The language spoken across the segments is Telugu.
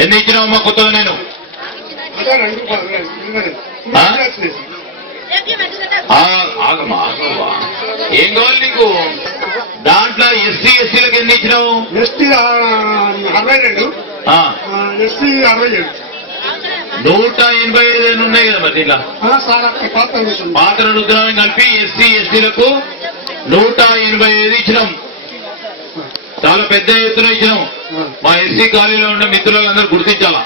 ఎన్ని ఇచ్చినావమ్మా కొత్తగా నేను ఆగమ్మా ఆగమ్మా ఏం కావాలి నీకు దాంట్లో ఎస్సీ ఎస్సీలకు ఎన్ని ఇచ్చినావు ఎస్టీ 62 ఎస్సీ 67 185 ఉన్నాయి కదా మరి ఇలా పాత రుద్రాన్ని కలిపి ఎస్సీ ఎస్టీలకు 185 ఇచ్చినాం చాలా పెద్ద ఎత్తున ఇచ్చినాం మా ఎస్సీ కాలనీలో ఉన్న మిత్రులందరూ గుర్తించాలా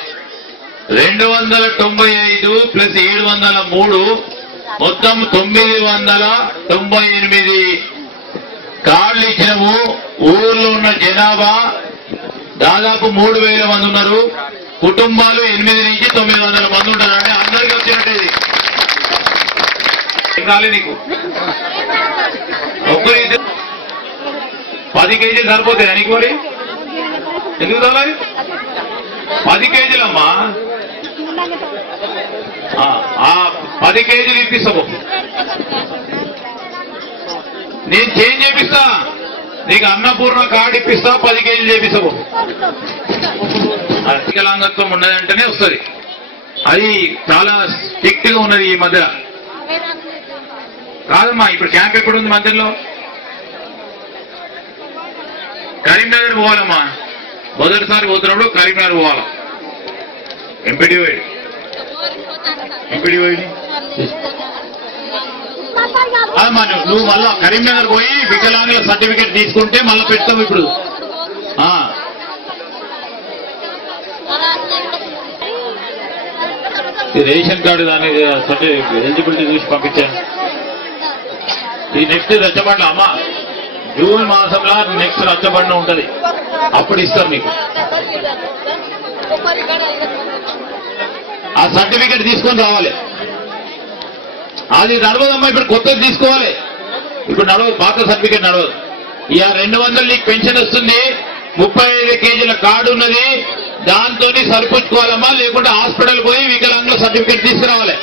295 ప్లస్ 703 మొత్తం 998 కార్డులు ఇచ్చినాము. ఊర్లో ఉన్న జనాభా దాదాపు 3000 మంది ఉన్నారు. కుటుంబాలు 8 నుంచి 900 మంది ఉంటారంటే అందరికీ వచ్చినట్టు ఇది కాలే నీకు ఒక్కరి 10 కేజీలు సరిపోతాయి నీకు మరి ఎందుకు తల్లి 10 కేజీలమ్మా 10 కేజీలు ఇప్పిస్తాము నేను చేంజ్ చేపిస్తా నీకు అన్నపూర్ణ కార్డు ఇప్పిస్తా 10 కేజీలు చేపిస్తాము వికలాంగత్వం ఉన్నదంటేనే వస్తుంది అది చాలా స్ట్రిక్ట్ గా ఉన్నది ఈ మధ్య కాదమ్మా ఇప్పుడు క్యాంప్ ఎక్కడ ఉంది మధ్యలో కరీంనగర్ పోవాలమ్మా మొదటిసారి పోతున్నప్పుడు కరీంనగర్ పోవాలి ఎంపీడీ అమ్మా నువ్వు మళ్ళా కరీంనగర్ పోయి వికలాంగుల సర్టిఫికేట్ తీసుకుంటే మళ్ళీ పెడతావు ఇప్పుడు రేషన్ కార్డు దాని సర్టిఫికేట్ ఎలిజిబిలిటీ చూసి పంపించాను. ఈ నెక్స్ట్ రచ్చబండ అమ్మా జూన్ మాసంలో నెక్స్ట్ రచ్చబండ ఉంటది అప్పుడు ఇస్తారు మీకు ఆ సర్టిఫికేట్ తీసుకొని రావాలి. అది నడవదమ్మా ఇప్పుడు కొత్తది తీసుకోవాలి ఇప్పుడు నడవదు పాత సర్టిఫికేట్ నడవదు. ఇక 200 నీకు పెన్షన్ వస్తుంది 35 కేజీల కార్డు ఉన్నది దాంతో సరిపుచ్చుకోవాలమ్మా లేకుంటే హాస్పిటల్ పోయి వికలాంగుల సర్టిఫికేట్ తీసుకురావాలి.